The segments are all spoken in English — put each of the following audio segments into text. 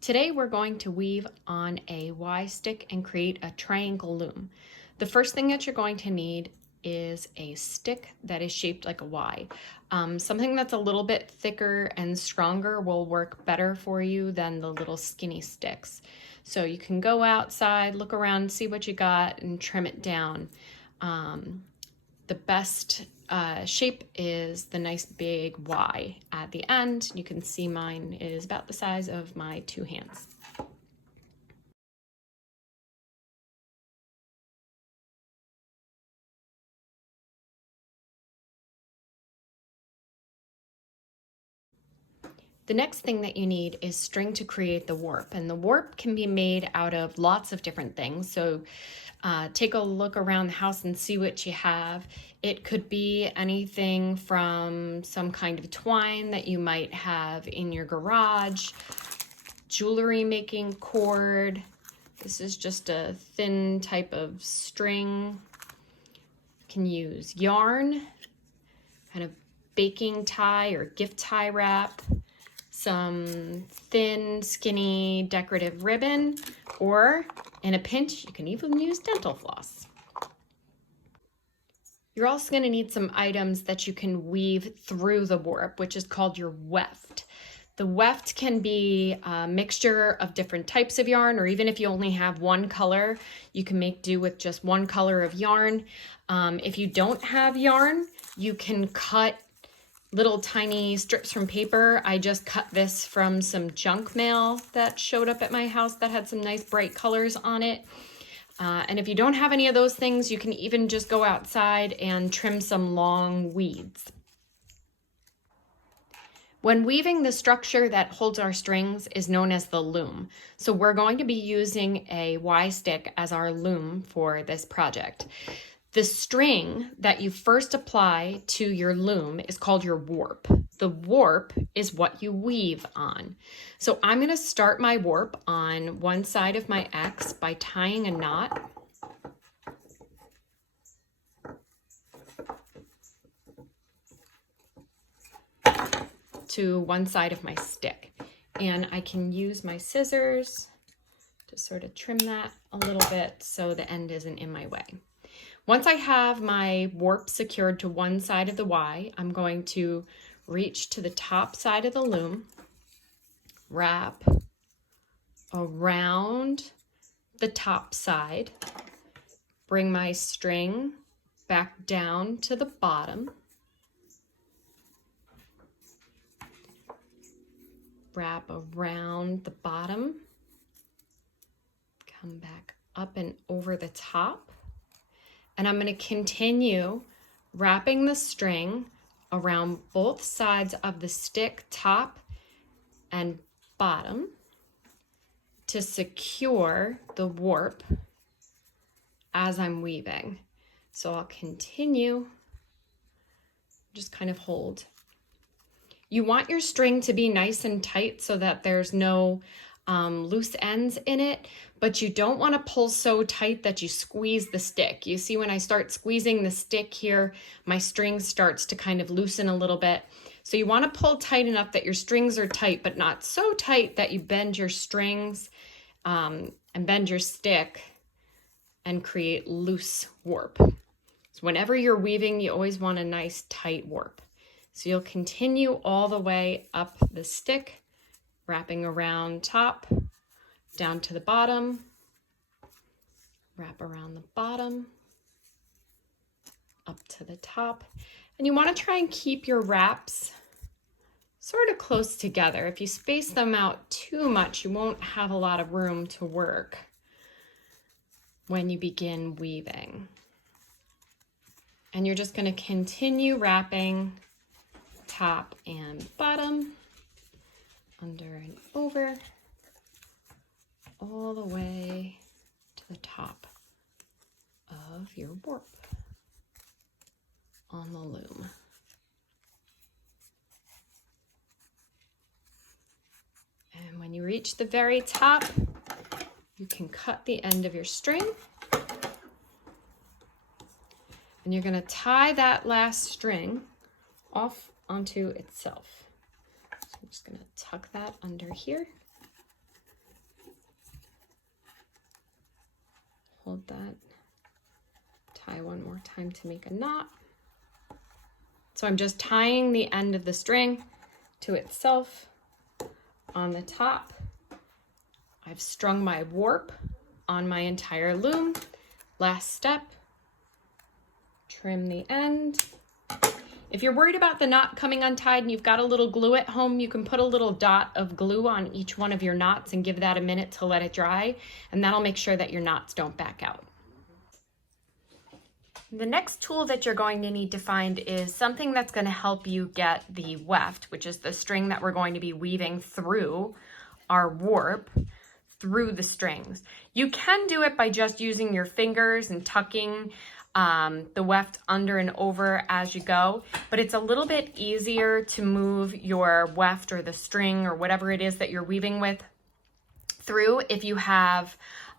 Today we're going to weave on a Y stick and create a triangle loom. The first thing that you're going to need is a stick that is shaped like a Y. Something that's a little bit thicker and stronger will work better for you than the little skinny sticks. So you can go outside, look around, see what you got, and trim it down. The best shape is the nice big Y at the end. You can see mine is about the size of my two hands. The next thing that you need is string to create the warp, and the warp can be made out of lots of different things. So take a look around the house and see what you have. It could be anything from some kind of twine that you might have in your garage, jewelry making cord. This is just a thin type of string. You can use yarn, kind of baking tie or gift tie wrap, some thin, skinny, decorative ribbon, or in a pinch, you can even use dental floss. You're also going to need some items that you can weave through the warp, which is called your weft. The weft can be a mixture of different types of yarn, or even if you only have one color, you can make do with just one color of yarn. If you don't have yarn, you can cut little tiny strips from paper. I just cut this from some junk mail that showed up at my house that had some nice bright colors on it. And if you don't have any of those things, you can even just go outside and trim some long weeds. When weaving, the structure that holds our strings is known as the loom. So we're going to be using a Y stick as our loom for this project. The string that you first apply to your loom is called your warp. The warp is what you weave on. So I'm going to start my warp on one side of my X by tying a knot. To one side of my stick. And I can use my scissors to sort of trim that a little bit so the end isn't in my way. Once I have my warp secured to one side of the Y, I'm going to reach to the top side of the loom, wrap around the top side, bring my string back down to the bottom, wrap around the bottom, come back up and over the top. And I'm going to continue wrapping the string around both sides of the stick, top and bottom, to secure the warp as I'm weaving. So I'll continue, just kind of hold. You want your string to be nice and tight so that there's no loose ends in it, but you don't want to pull so tight that you squeeze the stick. You see, when I start squeezing the stick here, my string starts to kind of loosen a little bit. So you want to pull tight enough that your strings are tight, but not so tight that you bend your strings and bend your stick and create loose warp. So whenever you're weaving, you always want a nice tight warp. So you'll continue all the way up the stick, wrapping around top, down to the bottom, wrap around the bottom, up to the top. And you want to try and keep your wraps sort of close together. If you space them out too much, you won't have a lot of room to work when you begin weaving. And you're just going to continue wrapping top and bottom, under and over, all the way to the top of your warp on the loom. And when you reach the very top, you can cut the end of your string. And you're going to tie that last string off onto itself. So I'm just going to tuck that under here. hold that, tie one more time to make a knot. So I'm just tying the end of the string to itself on the top. I've strung my warp on my entire loom. Last step, trim the end. If you're worried about the knot coming untied and you've got a little glue at home, you can put a little dot of glue on each one of your knots and give that a minute to let it dry, and that'll make sure that your knots don't back out. The next tool that you're going to need to find is something that's going to help you get the weft, which is the string that we're going to be weaving through our warp, through the strings. You can do it by just using your fingers and tucking the weft under and over as you go, but it's a little bit easier to move your weft or the string or whatever it is that you're weaving with through if you have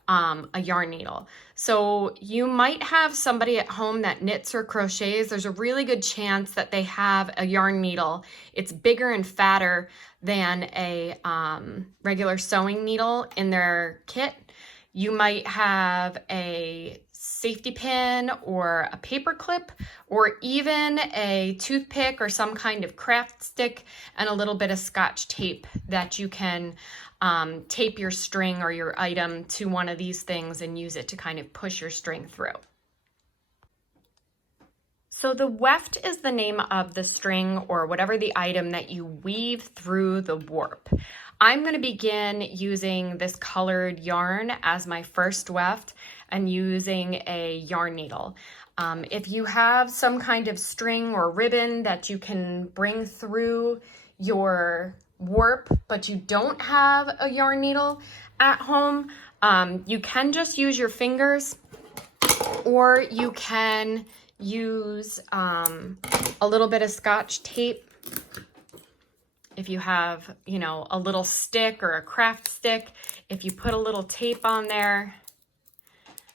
a yarn needle. So you might have somebody at home that knits or crochets. There's a really good chance that they have a yarn needle. It's bigger and fatter than a regular sewing needle in their kit. You might have a safety pin or a paper clip or even a toothpick or some kind of craft stick and a little bit of Scotch tape that you can tape your string or your item to one of these things and use it to kind of push your string through. So the weft is the name of the string or whatever the item that you weave through the warp. I'm going to begin using this colored yarn as my first weft and using a yarn needle. If you have some kind of string or ribbon that you can bring through your warp, but you don't have a yarn needle at home, you can just use your fingers, or you can use a little bit of Scotch tape. If you have, you know, a little stick or a craft stick, if you put a little tape on there,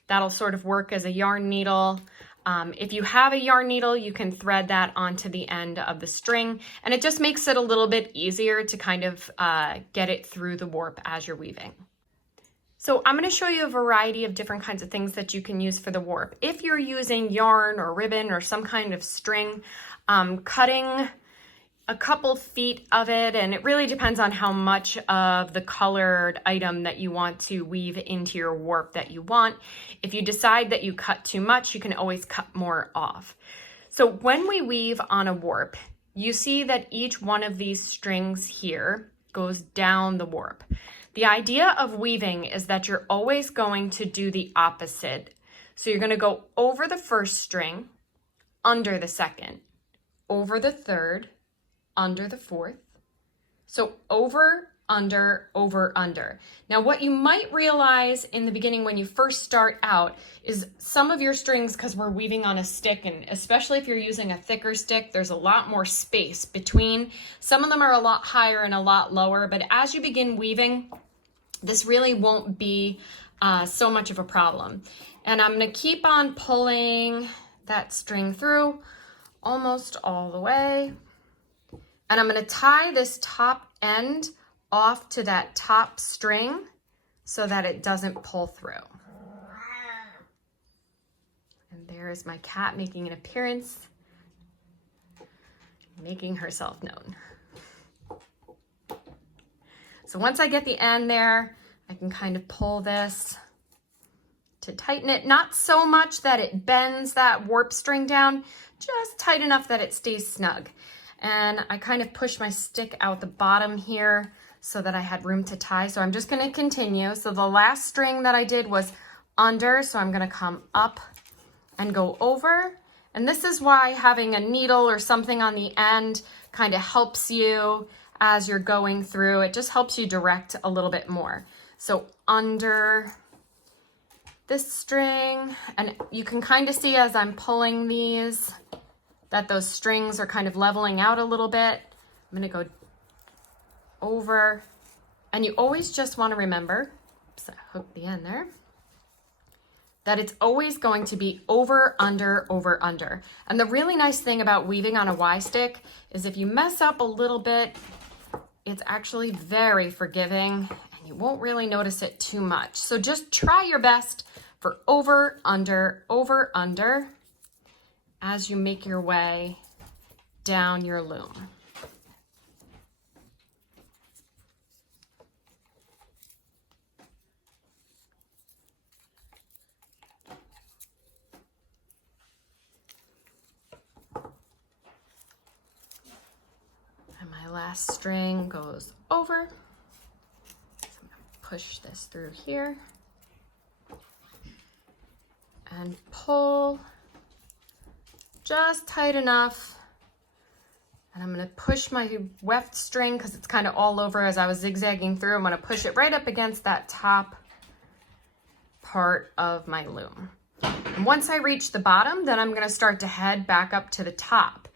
that'll sort of work as a yarn needle. If you have a yarn needle, you can thread that onto the end of the string, and it just makes it a little bit easier to kind of get it through the warp as you're weaving. So I'm going to show you a variety of different kinds of things that you can use for the warp. If you're using yarn or ribbon or some kind of string, cutting a couple feet of it, and it really depends on how much of the colored item that you want to weave into your warp that you want. If you decide that you cut too much, you can always cut more off. So when we weave on a warp, you see that each one of these strings here goes down the warp. The idea of weaving is that you're always going to do the opposite. So you're going to go over the first string, under the second, over the third, under the fourth. So over, under, over, under. Now what you might realize in the beginning when you first start out is some of your strings, because we're weaving on a stick, and especially if you're using a thicker stick, there's a lot more space between. Some of them are a lot higher and a lot lower, but as you begin weaving, this really won't be so much of a problem. And I'm going to keep on pulling that string through almost all the way. And I'm going to tie this top end off to that top string so that it doesn't pull through. And there is my cat making an appearance, making herself known. So once I get the end there, I can kind of pull this to tighten it. Not so much that it bends that warp string down, just tight enough that it stays snug. And I kind of pushed my stick out the bottom here so that I had room to tie. So I'm just going to continue. So the last string that I did was under, so I'm going to come up and go over. And this is why having a needle or something on the end kind of helps you as you're going through. It just helps you direct a little bit more. So under this string, and you can kind of see as I'm pulling these that those strings are kind of leveling out a little bit. I'm going to go over, and you always just want to remember, so hook the end there, that it's always going to be over, under, over, under. And the really nice thing about weaving on a Y stick is if you mess up a little bit, it's actually very forgiving and you won't really notice it too much. So just try your best for over, under as you make your way down your loom. And my last string goes over. So I'm going to push this through here and pull just tight enough. And I'm going to push my weft string because it's kind of all over as I was zigzagging through. I'm going to push it right up against that top part of my loom. And once I reach the bottom, then I'm going to start to head back up to the top.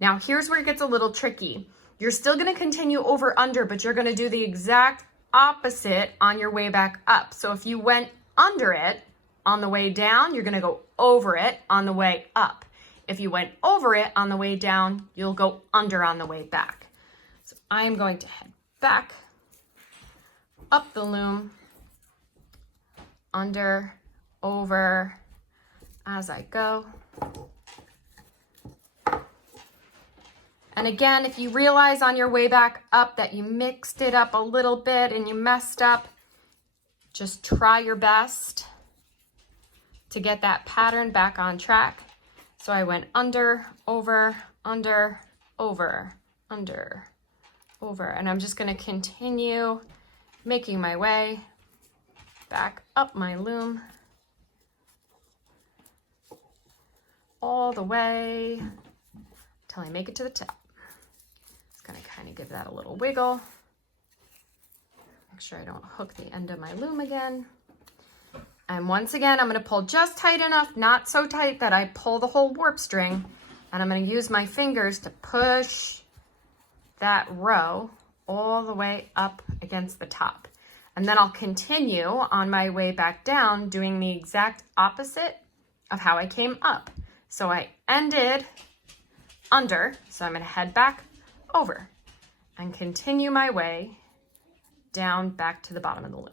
Now here's where it gets a little tricky. You're still going to continue over under, but you're going to do the exact opposite on your way back up. So if you went under it on the way down, you're going to go over it on the way up. If you went over it on the way down, you'll go under on the way back. So I'm going to head back up the loom, under, over, as I go. And again, if you realize on your way back up that you mixed it up a little bit and you messed up, just try your best to get that pattern back on track. So I went under, over, under, over, under, over. And I'm just going to continue making my way back up my loom all the way till I make it to the top. Just going to kind of give that a little wiggle. Make sure I don't hook the end of my loom again. And once again, I'm going to pull just tight enough, not so tight that I pull the whole warp string. And I'm going to use my fingers to push that row all the way up against the top. And then I'll continue on my way back down doing the exact opposite of how I came up. So I ended under, so I'm going to head back over and continue my way down back to the bottom of the loom.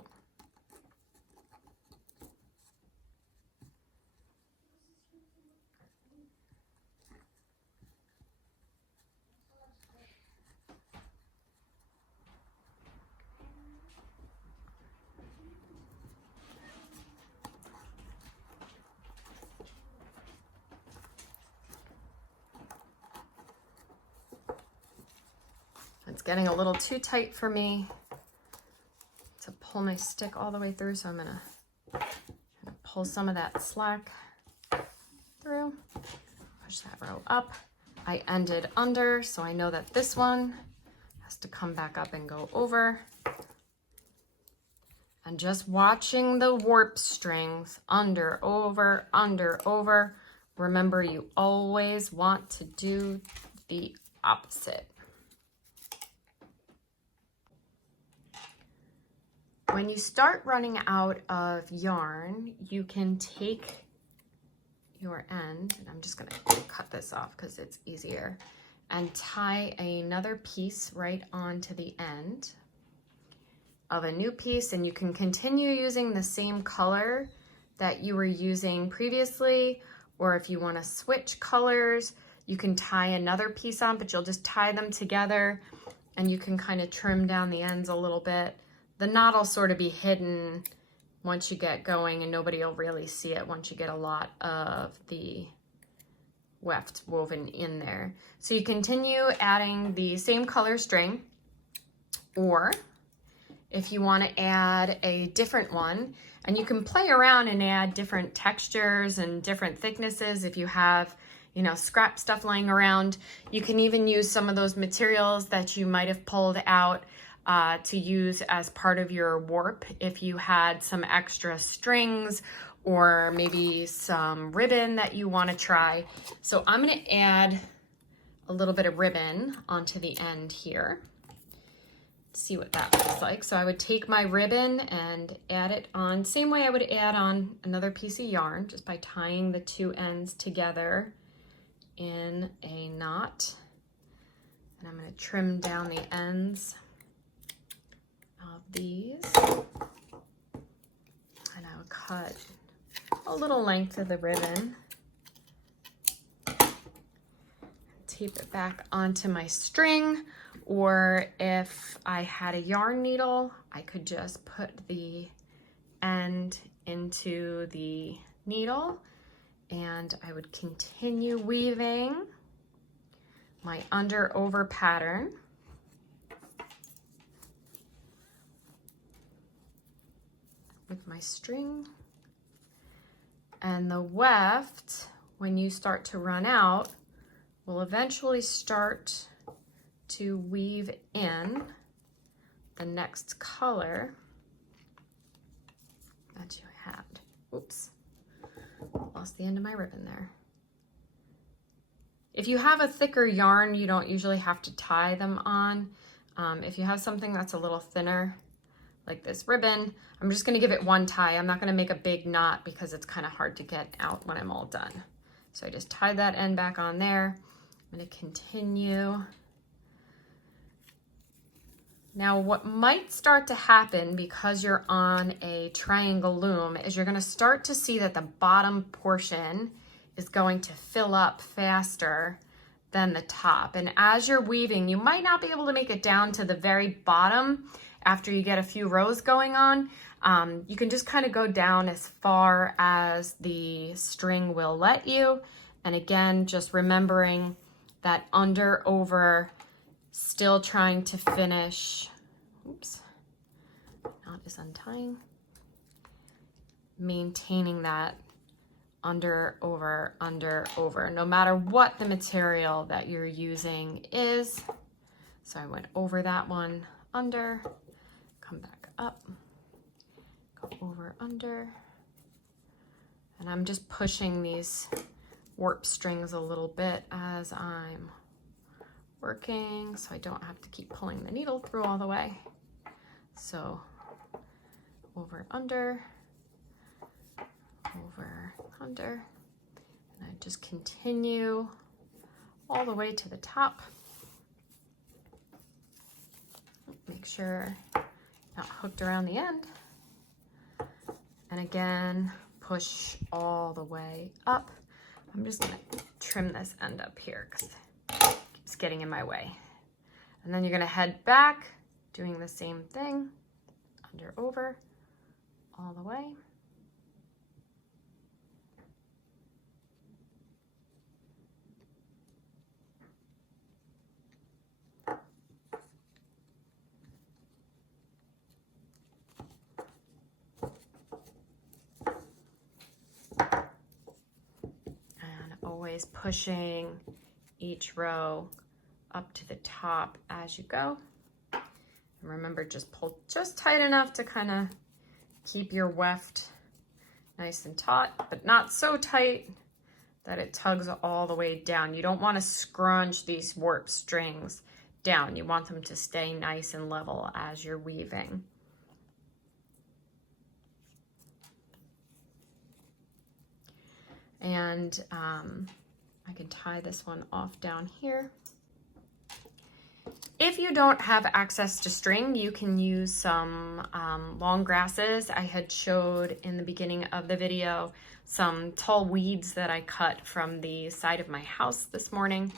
It's getting a little too tight for me to pull my stick all the way through, so I'm gonna pull some of that slack through, push that row up. I ended under, so I know that this one has to come back up and go over. And just watching the warp strings, under, over, under, over. Remember, you always want to do the opposite. When you start running out of yarn, you can take your end, and I'm just going to cut this off because it's easier, and tie another piece right onto the end of a new piece, and you can continue using the same color that you were using previously, or if you want to switch colors, you can tie another piece on, but you'll just tie them together, and you can kind of trim down the ends a little bit. The knot will sort of be hidden once you get going, and nobody will really see it once you get a lot of the weft woven in there. So you continue adding the same color string, or if you want to add a different one, and you can play around and add different textures and different thicknesses if you have, you know, scrap stuff lying around. You can even use some of those materials that you might have pulled out to use as part of your warp if you had some extra strings or maybe some ribbon that you want to try. So I'm going to add a little bit of ribbon onto the end here. See what that looks like. So I would take my ribbon and add it on, same way I would add on another piece of yarn, just by tying the two ends together in a knot. And I'm going to trim down the ends of these, and I would cut a little length of the ribbon. Tape it back onto my string, or if I had a yarn needle, I could just put the end into the needle and I would continue weaving my under over pattern. With my string, and the weft, when you start to run out, will eventually start to weave in the next color that you had. Oops, lost the end of my ribbon there. If you have a thicker yarn, you don't usually have to tie them on. If you have something that's a little thinner, like this ribbon, I'm just gonna give it one tie. I'm not gonna make a big knot because it's kind of hard to get out when I'm all done. So I just tied that end back on there. I'm gonna continue. Now what might start to happen because you're on a triangle loom is you're gonna start to see that the bottom portion is going to fill up faster than the top. And as you're weaving, you might not be able to make it down to the very bottom after you get a few rows going on. You can just kind of go down as far as the string will let you. And again, just remembering that under, over, still trying to finish, oops, knot is untying, maintaining that under, over, no matter what the material that you're using is. So I went over that one, under, come back up, go over, under, and I'm just pushing these warp strings a little bit as I'm working so I don't have to keep pulling the needle through all the way. So over, under, and I just continue all the way to the top. Make sure not hooked around the end. And again, push all the way up. I'm just gonna trim this end up here because it keeps getting in my way. And then you're gonna head back, doing the same thing, under, over, all the way. Always pushing each row up to the top as you go. And remember, just pull just tight enough to kind of keep your weft nice and taut, but not so tight that it tugs all the way down. You don't want to scrunch these warp strings down. You want them to stay nice and level as you're weaving. And I can tie this one off down here. If you don't have access to string, you can use some long grasses. I had showed in the beginning of the video some tall weeds that I cut from the side of my house this morning.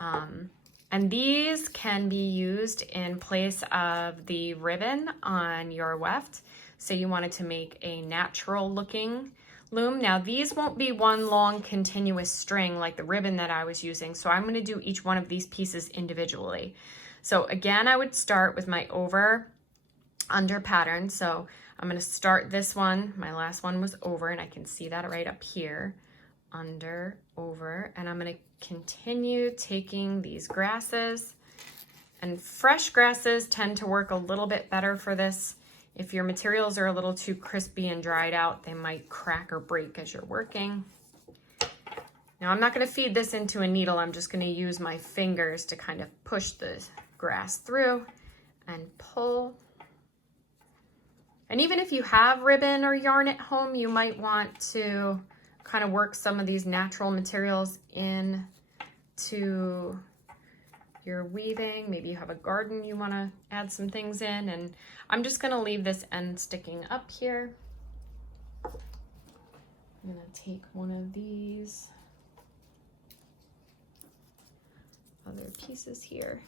And these can be used in place of the ribbon on your weft. So you wanted to make a natural looking loom. Now these won't be one long continuous string like the ribbon that I was using, so I'm going to do each one of these pieces individually. So again, I would start with my over, under pattern. So I'm going to start this one. My last one was over, and I can see that right up here. Under, over, and I'm going to continue taking these grasses. And fresh grasses tend to work a little bit better for this. If your materials are a little too crispy and dried out, they might crack or break as you're working. Now I'm not going to feed this into a needle. I'm just going to use my fingers to kind of push the grass through and pull. And even if you have ribbon or yarn at home, you might want to kind of work some of these natural materials in to your weaving. Maybe you have a garden you want to add some things in, and I'm just going to leave this end sticking up here. I'm gonna take one of these other pieces here.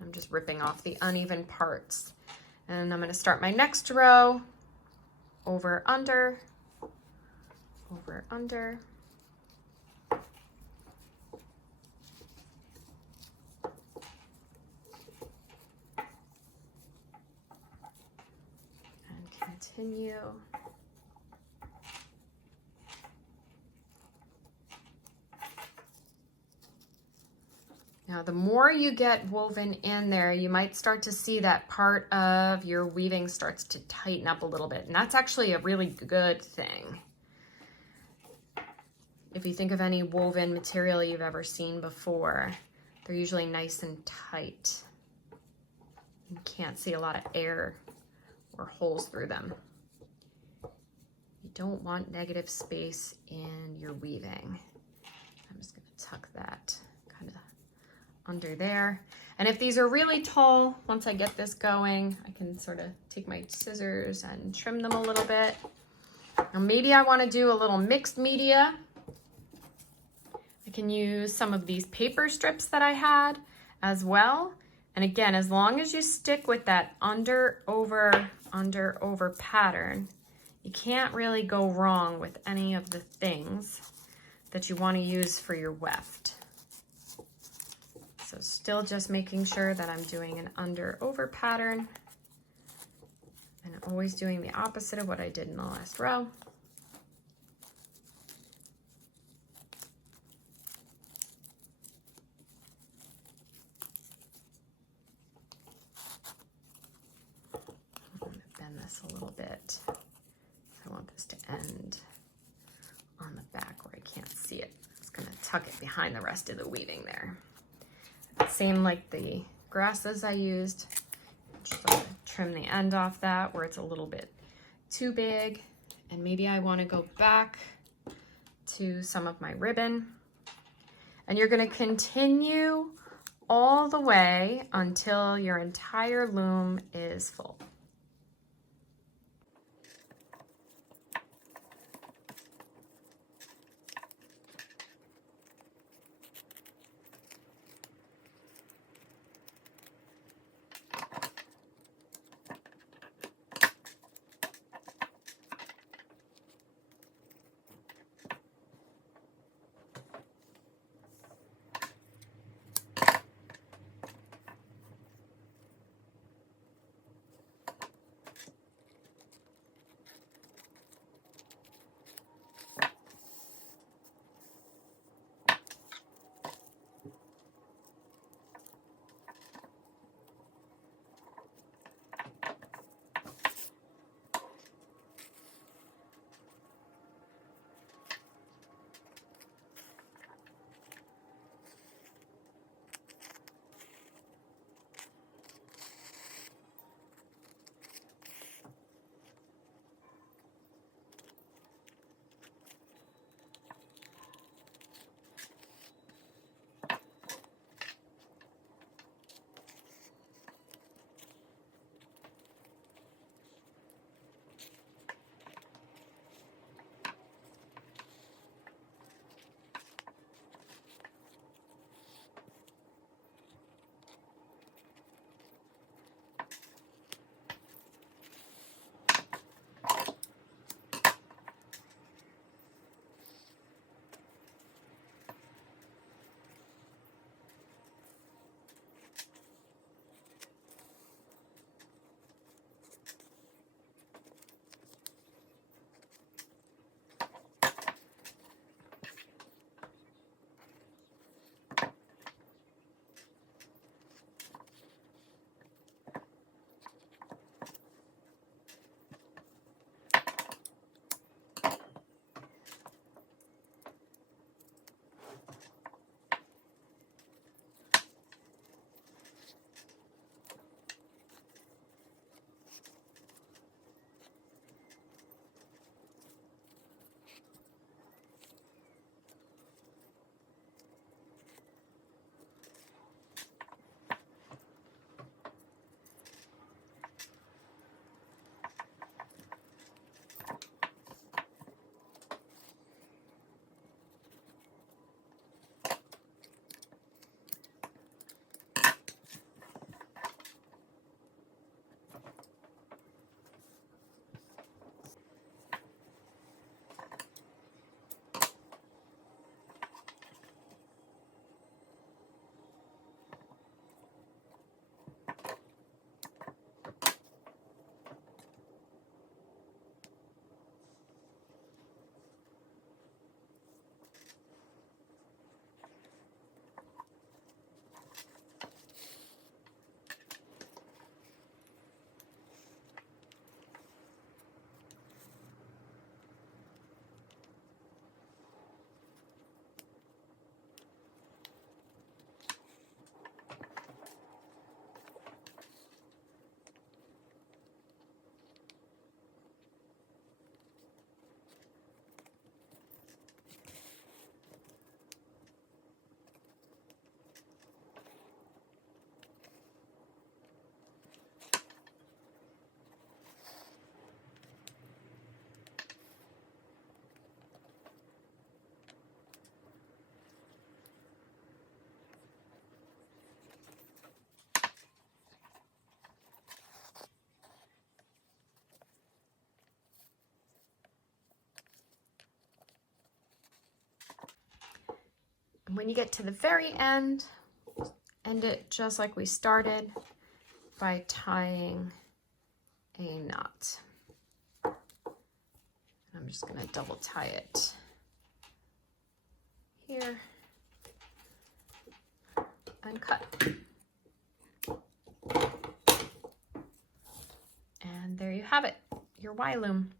I'm just ripping off the uneven parts. And I'm gonna start my next row, over, under, over, under. And continue. Now, the more you get woven in there, you might start to see that part of your weaving starts to tighten up a little bit. And that's actually a really good thing. If you think of any woven material you've ever seen before, they're usually nice and tight. You can't see a lot of air or holes through them. You don't want negative space in your weaving. I'm just going to tuck that kind of under there. And if these are really tall, once I get this going, I can sort of take my scissors and trim them a little bit. Or maybe I want to do a little mixed media. I can use some of these paper strips that I had as well. And again, as long as you stick with that under, over pattern, you can't really go wrong with any of the things that you want to use for your weft. So still just making sure that I'm doing an under, over pattern and always doing the opposite of what I did in the last row. I'm going to bend this a little bit. I want this to end on the back where I can't see it. I'm just going to tuck it behind the rest of the weaving there. Same like the grasses I used. Just trim the end off that where it's a little bit too big. And maybe I want to go back to some of my ribbon. And you're going to continue all the way until your entire loom is full. And when you get to the very end it just like we started by tying a knot. I'm just going to double tie it here and cut. And there you have it, your Y loom.